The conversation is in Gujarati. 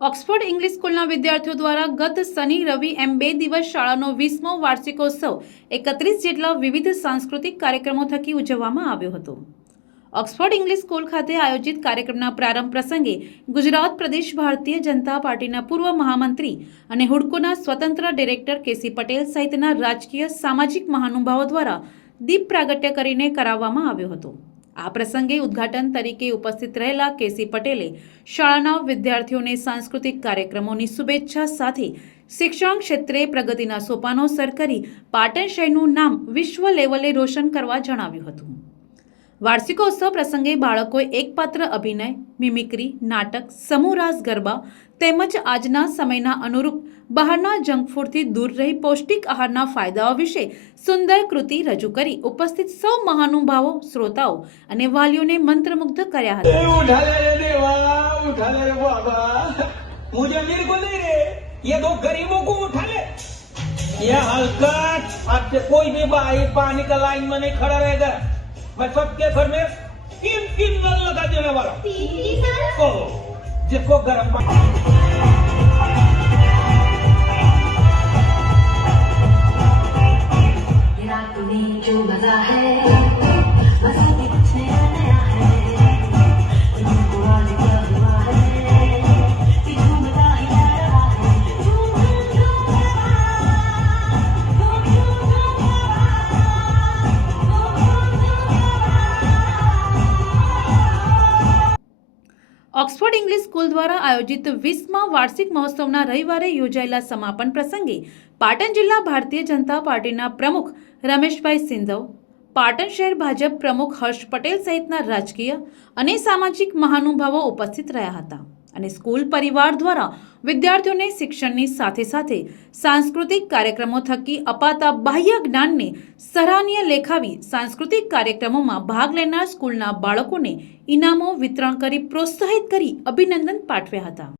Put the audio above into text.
ઓક્સફર્ડ ઇંગ્લિશ સ્કૂલના વિદ્યાર્થીઓ દ્વારા ગત શનિ રવિ એમ 2 દિવસ શાળાનો 20મો વાર્ષિકોત્સવ 31 જેટલા વિવિધ સાંસ્કૃતિક કાર્યક્રમો થકી ઉજવવામાં આવ્યો હતો। ઓક્સફર્ડ ઇંગ્લિશ સ્કૂલ ખાતે આયોજિત કાર્યક્રમના પ્રારંભ પ્રસંગે ગુજરાત પ્રદેશ ભારતીય જનતા પાર્ટીના પૂર્વ મહામંત્રી અને હુડકોના સ્વતંત્ર ડિરેક્ટર કેસી પટેલ સહિતના રાજકીય સામાજિક મહાનુભાવો દ્વારા દીપ પ્રાગટ્ય કરીને કરાવવામાં આવ્યો હતો। આ પ્રસંગે ઉદ્ઘાટન તરીકે ઉપસ્થિત રહેલા કેસી પટેલે શાળાના વિદ્યાર્થીઓને સાંસ્કૃતિક કાર્યક્રમોની શુભેચ્છા સાથે શિક્ષણ ક્ષેત્રે પ્રગતિના સોપાનો સર કરી પાટણ શહેરનું નામ વિશ્વ લેવલે રોશન કરવા જણાવ્યું હતું। વાર્ષિકોત્સવ પ્રસંગે બાળકોએ એકપાત્ર અભિનય, મિમિક્રી, નાટક, સમૂહ રાસ ગરબા તેમજ આજના સમયના અનુરૂપ બહારના જંક ફૂડથી દૂર રહી પૌષ્ટિક આહારના ફાયદાઓ વિશે સુંદર કૃતિ રજૂ કરી ઉપસ્થિત સૌ મહાનુભાવો, શ્રોતાઓ અને વાલીઓને મંત્રમુગ્ધ કર્યા હતા। उठा ले देवा, उठा ले बाबा, मुझे मेरे को नहीं रे, ये दो गरीबों को उठा ले। ये हलकट, आपसे कोई भी भाई पानी का लाइन में नहीं खड़ा रहेगा। मैं सबके घर में तीन नल लगा देने वाला। ओह, जिसको गर्म रात में जो मजा है मजा भी कुछ नया नया है। तुमको आज क्या हुआ है कि झूमता ही जा रहा है। झूम झूम झूम ઓક્સફર્ડ ઇંગ્લિશ સ્કૂલ દ્વારા આયોજિત 20મા વાર્ષિક મહોત્સવના રવિવારે યોજાયેલા સમાપન પ્રસંગે પાટણ જિલ્લા ભારતીય જનતા પાર્ટીના પ્રમુખ રમેશભાઈ સિંધવ, પાટણ શહેર ભાજપ પ્રમુખ હર્ષ પટેલ સહિતના રાજકીય અને સામાજિક મહાનુભાવો ઉપસ્થિત રહ્યા હતા અને સ્કૂલ પરિવાર દ્વારા વિદ્યાર્થીઓને શિક્ષણની સાથે સાથે સાંસ્કૃતિક કાર્યક્રમો થકી અપાતા બાહ્ય જ્ઞાનને સરાહનીય લેખાવી સાંસ્કૃતિક કાર્યક્રમોમાં ભાગ લેનાર સ્કૂલના બાળકોને ઇનામો વિતરણ કરી પ્રોત્સાહિત કરી અભિનંદન પાઠવ્યા હતા।